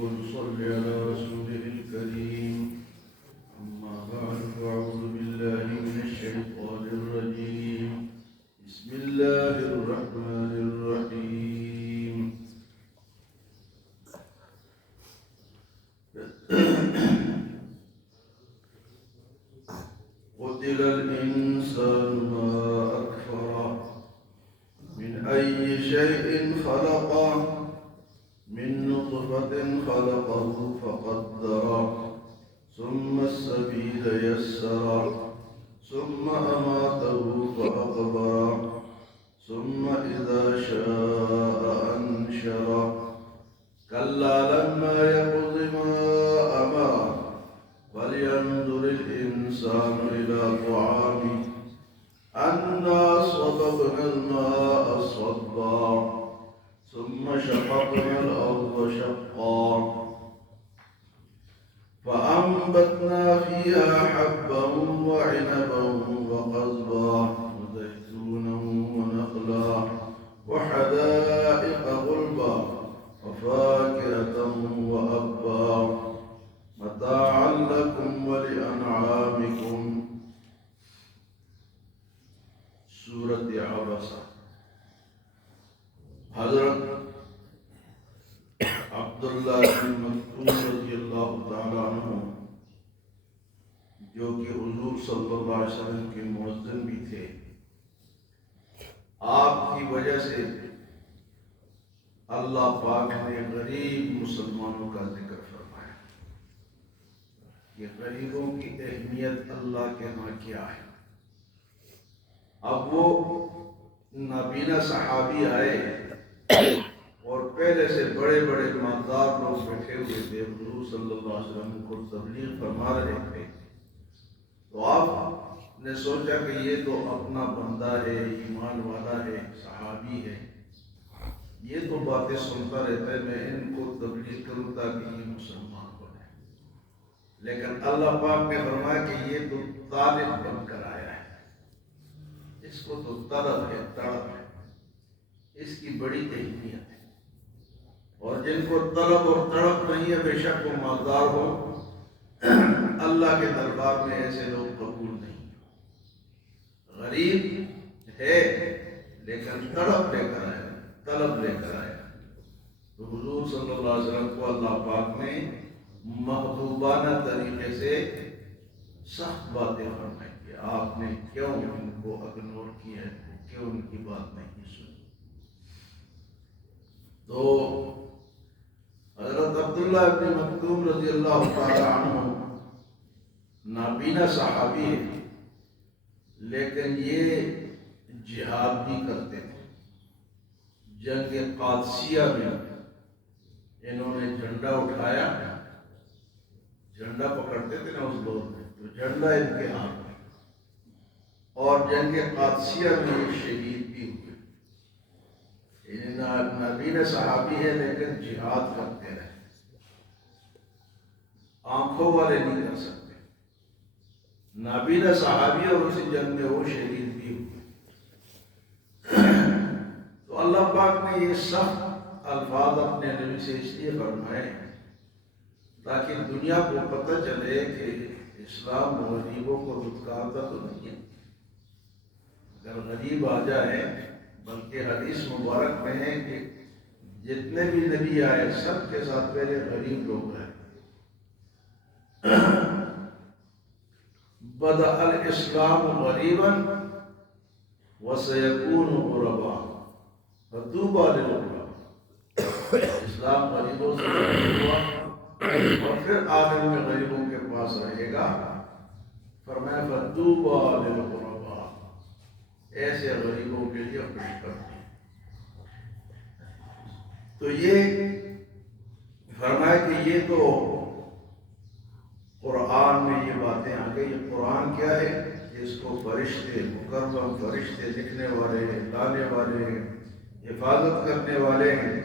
ونصلي على رسوله الكريم. أما بعد فأعوذ بالله من الشيطان الرجيم. بسم الله الرحمن الرحيم. قتل الإنسان ما أكفره من أي شيء خلقه من نطفة خلقه فقدره ثم السبيل يسره ثم أماته فأقبره ثم إذا شاء أنشره كلا لما يقض ما أمره فلينظر الإنسان إلى طعامه أنا صببنا الماء صبا ثم شققنا الأرض شقا فأنبتنا فيها حبا وعنبا وقضبا وزيتونا ونخلا وحدائق غلبا وفاكهة وأبا متاعا لكم ولأنعامكم. سورۃ عبسہ. حضرت عبداللہ بن مکتوم رضی اللہ تعالیٰ عنہ جو کہ حضور صلی اللہ علیہ وسلم کے مؤذن بھی تھے، آپ کی وجہ سے اللہ پاک نے غریب مسلمانوں کا ذکر فرمایا کہ غریبوں کی اہمیت اللہ کے ہاں کیا ہے. اب وہ نابینا صحابی آئے اور پہلے سے بڑے بڑے مالدار لوگ بیٹھے ہوئے تھے، حضور صلی اللہ علیہ وسلم کو تبلیغ فرما رہے تھے. تو آپ نے سوچا کہ یہ تو اپنا بندہ ہے، ایمان والا ہے، صحابی ہے، یہ تو باتیں سنتا رہتا ہے، میں ان کو تبلیغ کروں تاکہ یہ مسلمان ہو جائے. لیکن اللہ پاک نے فرمایا کہ یہ تو طالب بن کر آیا ہے، اس کو تو طلب ہے، تڑپ ہے، اس کی بڑی اہمیت ہے. اور جن کو طلب اور تڑپ نہیں ہے بے شک وہ مالدار ہو، اللہ کے دربار میں ایسے لوگ قبول نہیں. غریب ہے لیکن تڑپ لے کر آیا، طلب لے کر آیا. تو حضور صلی اللہ علیہ وسلم کو اللہ پاک نے محبوبانہ طریقے سے سخت باتیں فرمائی کہ آپ نے کیوں ان کو اگنور کیا ہے، کیوں ان کی بات نہیں سنی. تو حضرت عبداللہ بن مکتوم رضی اللہ تعالی عنہ نابینا صحابی ہے، لیکن یہ جہاد بھی کرتے تھے. جنگ قادسیہ میں انہوں نے جھنڈا اٹھایا، جھنڈا پکڑتے تھے نا اس دور میں، تو جھنڈا ان کے ہاتھ میں، اور جنگ قادسیہ میں یہ شہید بھی ہوئے. نابینا صحابی ہے لیکن جہاد کرتے رہے، آنکھوں والے نہیں کر سکتے. نابینا صحابی اور اسی جنگ میں وہ شہید بھی ہوئے. تو اللہ پاک نے یہ سخت الفاظ اپنے نبی سے اس لیے فرمائے تاکہ دنیا کو پتہ چلے کہ اسلام غریبوں کو دھتکارتا تو نہیں ہے. اگر غریب آ جائے، بلکہ حدیث مبارک میں ہے کہ جتنے بھی نبی آئے سب کے ساتھ پہلے غریب لوگ آئے. بدأ الاسلام غریبا وسيكون غربا فطوبى للغرباء. اسلام غریبوں سے ہوا اور پھر آخر میں غریبوں کے پاس رہے گا. فرمایا فطوبى للغرباء، ایسے غریبوں کے لیے خوشخبری. تو یہ فرمایا کہ یہ تو قرآن میں یہ باتیں آ گئی. قرآن کیا ہے؟ اس کو فرشتے مکرم، فرشتے لکھنے والے، لانے والے، حفاظت کرنے والے ہیں.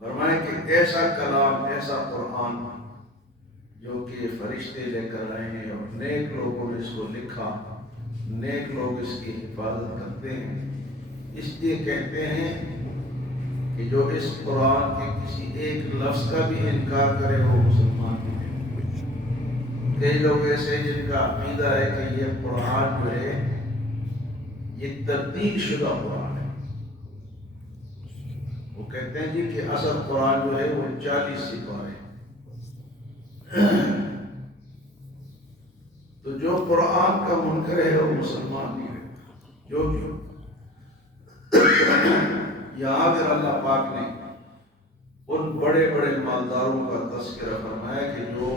فرمائیں کہ ایسا کلام، ایسا قرآن جو کہ فرشتے لے کر آئے ہیں اور نیک لوگوں نے اس کو لکھا، نیک لوگ اس کی حفاظت کرتے ہیں. اس لیے کہتے ہیں کہ جو اس قرآن کے کسی ایک لفظ کا بھی انکار کرے وہ مسلمان نہیں ہے۔ کئی لوگ ایسے ہیں جن کا عقیدہ ہے کہ یہ قرآن جو ہے یہ تبدیل شدہ قرآن ہے۔ وہ کہتے ہیں جی کہ اصل قرآن جو ہے وہ 40 سپارے ہیں۔ تو جو قرآن کا منکر ہے وہ مسلمان نہیں ہے۔ جو یہاں پھر اللہ پاک نے ان بڑے بڑے مالداروں کا تذکرہ فرمایا کہ جو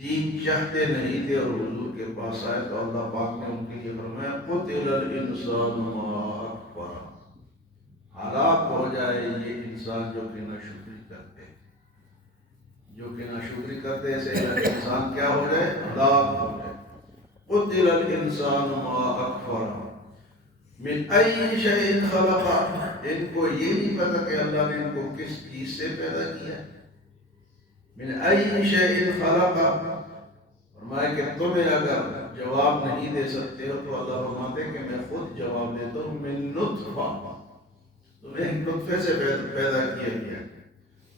دین چاہتے نہیں تھے اور حضور کے پاس آئے تو اللہ پاک نے ان کے لیے فرمایا قتل الانسان ما اکفر، ہلاک ہو جائے یہ انسان جو کہ ناشکری کرتے، جو کہ ناشکری کرتے ایسے انسان کیا ہو جائے؟ ہلاک ہو جائے۔ قتل الانسان ما اکفر من ای شیء خلق، ان کو یہ نہیں پتا کہ اللہ نے ان کو کس چیز سے پیدا کیا ہے۔ من ای شیء خلق، فرمایا کہ تمہیں اگر جواب نہیں دے سکتے ہو تو اللہ فرماتے کہ میں خود جواب دیتا ہوں، من نطفہ، تمہیں ایک نطفے سے پیدا کیا گیا،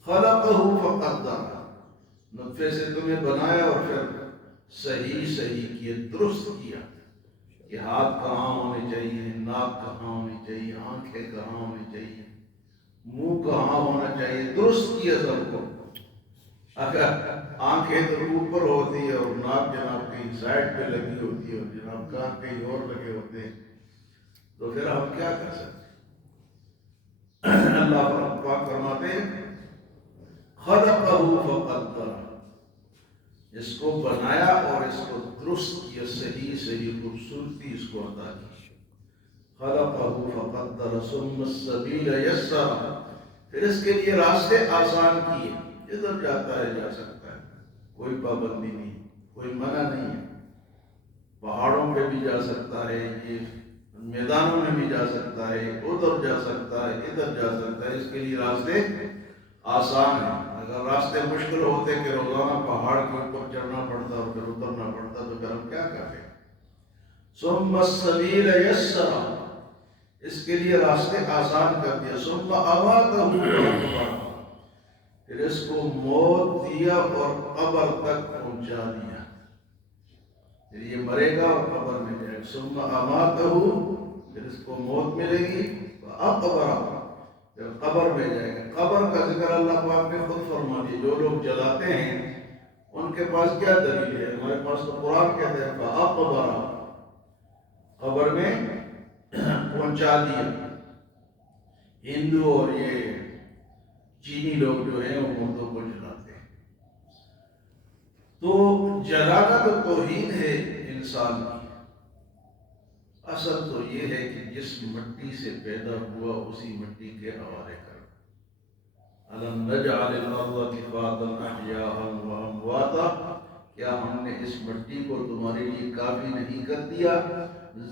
خلقہ فقدر، نطفے سے تمہیں بنایا اور پھر صحیح کیا، درست کیا کہ ہاتھ کہاں ہونے چاہیے، ناک کہاں ہونی چاہیے، آنکھیں کہاں ہونی چاہیے، منہ کہاں ہونا چاہیے، درست کیا سب کو۔ اگر آنکھیں تو اوپر ہوتی ہے اور ناک جناب کہیں سائڈ پہ لگی ہوتی ہے اور جناب کان کہیں اور لگے ہوتے ہیں تو پھر ہم کیا کر سکتے ہیں؟ اللہ پاک فرماتے ہیں خلقہ فقدر، اس کو بنایا اور اس کو درست کیا، صحیح خوبصورتی اس کو عطا کی۔ خلقہ فقدر ثم السبیل یسر، پھر اس کے لیے راستے آسان کیے، جدھر جاتا ہے جا سکتا ہے، کوئی پابندی نہیں، کوئی منع نہیں ہے، پہاڑوں پہ بھی جا سکتا ہے، یہ میدانوں میں بھی جا سکتا ہے، ادھر جا سکتا ہے، ادھر جا سکتا ہے، اس کے لیے راستے آسان ہیں۔ اگر راستے مشکل ہوتے کہ روزانہ پہاڑ کے اوپر چڑھنا پڑتا اور پھر اترنا پڑتا تو پھر ہم کیا کریں؟ ثم السبیل یسر، اس کے لیے راستے آسان کر دیا، ثم اماتہ فاقبرہ، پھر اس کو موت دیا اور قبر تک پہنچا دیا، پھر یہ مرے گا اور قبر میں جائے گا، ثم اماتہ، پھر اس کو موت ملے گی، فاقبرہ، پھر قبر میں جائے گا۔ قبر کا ذکر اللہ پاک نے خود فرما دیا، جو لوگ جلاتے ہیں ان کے پاس کیا دلیل ہے؟ ہمارے پاس تو قرآن کہتے ہیں فاقبرہ، قبر میں پہنچا دیا۔ ہندو اور یہ چینی لوگ جو ہیں وہ مردوں کو جلاتے ہیں، تو جلانا تو توہین ہے انسان کی۔ اصل تو یہ ہے کہ جس مٹی سے پیدا ہوا اسی مٹی کے حوالے کرو۔ أَلَمْ نَجْعَلِ الْأَرْضَ كِفَاتًا أَحْيَاءً وَأَمْوَاتًا، کیا ہم نے اس مٹی کو تمہارے لیے کافی نہیں کر دیا؟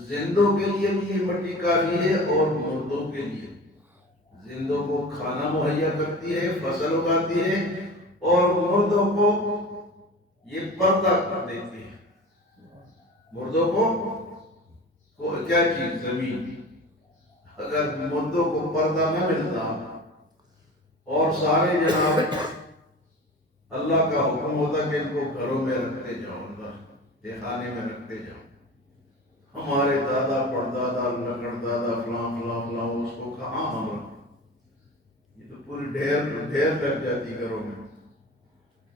زندوں کے لیے بھی یہ مٹی کافی ہے اور مردوں کے لیے۔ زندوں کو کھانا مہیا کرتی ہے، فصل اگاتی ہے، اور مردوں کو یہ پردہ کر دیتی ہے۔ مردوں کو کیا چیز؟ زمین۔ اگر مردوں کو پردہ نہ ملتا اور سارے جناب اللہ کا حکم ہوتا کہ ان کو گھروں میں رکھتے جاؤ، اندر تہخانے میں رکھتے جاؤ، ہمارے دادا پردادا لکڑ دادا فلاں فلاں فلاں، اس کو کہاں ہم رکھیں؟ یہ تو پوری ڈھیر لگ جاتی گھروں میں۔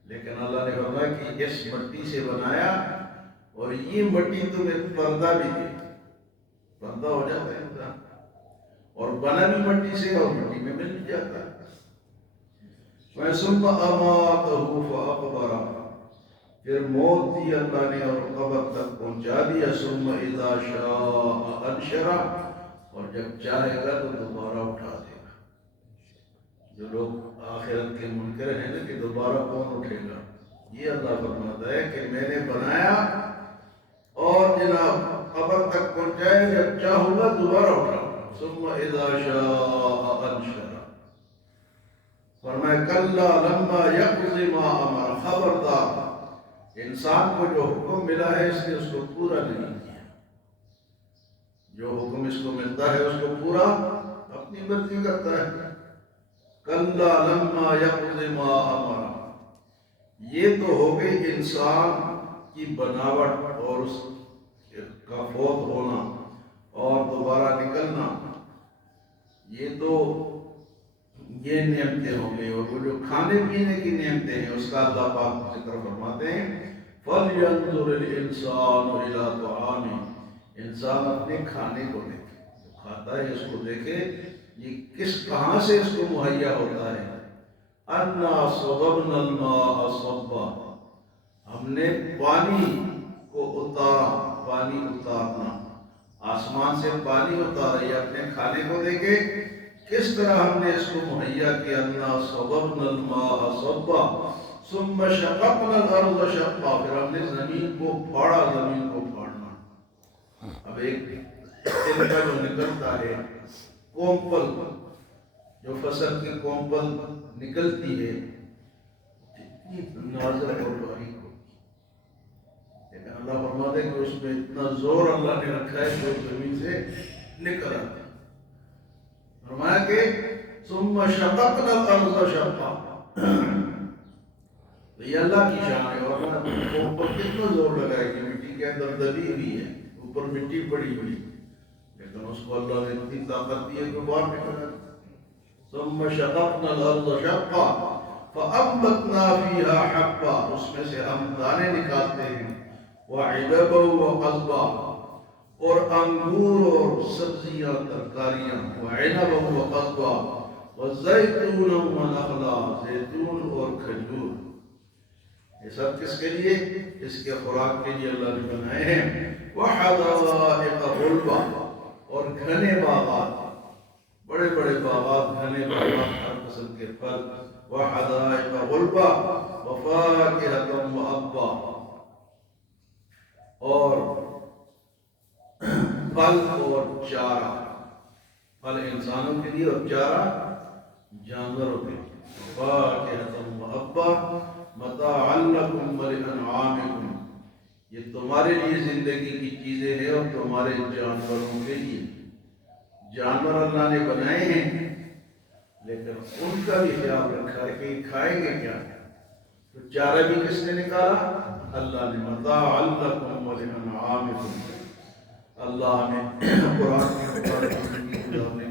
لیکن اللہ نے فرمایا کہ اس مٹی سے بنایا اور یہ مٹی تمہیں پردہ بھی دے، پردہ ہو جاتا ہے انسان، اور بنا بھی مٹی سے اور مٹی میں مل بھی جاتا ہے۔ ثم اماتہ فاقبرہ، پھر موت دی اللہ نے اور قبر تک پہنچا دیا۔ ثم اذا شاء انشرہ، اور جب چاہے گا تو دوبارہ اٹھا دے گا۔ جو لوگ آخرت کے منکر ہیں نا کہ دوبارہ کون اٹھے گا، یہ اللہ فرماتا ہے کہ میں نے بنایا اور جناب قبر تک پہنچایا، جب چاہوں گا دوبارہ اٹھاؤں گا۔ ثم اذا شاء انشرہ، فرمایا کلا لما یقض ما امر، خبردار انسان کو جو حکم ملا ہے اس نے اس کو پورا نہیں کیا۔ جو حکم اس کو ملتا ہے اس کو پورا اپنی مرضی کرتا ہے. کلا لما یقض ما امر، یہ تو ہو گئی انسان کی بناوٹ اور اس کا فوت ہونا اور دوبارہ نکلنا. یہ تو یہ نعمتیں ہوں گی. اور وہ جو کھانے پینے کی نعمتیں ہیں اس کا اللہ پاک ذکر فرماتے ہیں فَلْيَنْظُرِ الْإِنسَانُ إِلَىٰ طَعَامِهِ، انسان اپنے کھانے کو دیکھے، جو کھاتا ہے اس کو دیکھے یہ کہاں سے اس کو مہیا ہوتا ہے. أَنَّا صَبَبْنَا الْمَاءَ صَبًّا، ہم نے پانی کو اتارا. پانی اتارنا، آسمان سے پانی اتارا. یہ اپنے کھانے کو دیکھے کس طرح ہم نے اس کو مہیا کیا. أَنَّا صَبَبْنَا الْمَاءَ صَبًّا ثُمَّ شَقَقْنَا الْأَرْضَ شَقًّا، پھر ہم نے زمین کو پھاڑا. زمین کو پھاڑنا، اب ایک دن کا جو نکلتا ہے کومپل، جو فصل کی کومپل نکلتی ہے اتنی نازک اور باریک ہوتی ہے، لیکن اللہ فرماتے ہیں کہ اس میں اتنا زور اللہ نے رکھا ہے جو زمین سے نکل آتا ہے. فرمایا کہ ثم شققنا الارض شقا، تو یہ اللہ کی شان ہے. اور اوپر کتنا زور لگائے کہ مٹی کے اندر دبی ہوئی ہے، اوپر مٹی پڑی ہوئی، لیکن اس کو اللہ نے اتنی طاقت دی ہے کہ باہر نکل آتا. ثم شققنا الارض شقا فانبتنا فيها حبا، اس میں سے ہم دانے نکالتے ہیں. وعنبا وقضبا، اور انگور اور سبزیاں ترکاریاں. وعنبا وقضبا والزیتون ونخلا، زیتون اور کھجور. یہ سب کس کے لیے؟ اس کے خوراک کے لیے اللہ نے بنائے ہیں. وحدائق غلبا، اور گھنے باغات، بڑے بڑے باغات، گھنے باغات، ہر قسم کے پھل. وحدائق غلبا وفاکہۃ وابا، اور پھل اور چارہ. پھل انسانوں کے لیے اور چارہ جانوروں کے لیے. وفاکہۃ وابا متاعا لکم ولانعامکم، یہ تمہارے لیے زندگی کی چیزیں ہیں اور تمہارے جانوروں کے لیے. جانور اللہ نے بنائے ہیں لیکن ان کا بھی خیال رکھا ہے کہ کھائیں گے کیا. تو چارہ بھی کس نے نکالا؟ اللہ نے. متاعا لکم ولانعامکم، اللہ نے قرآن میں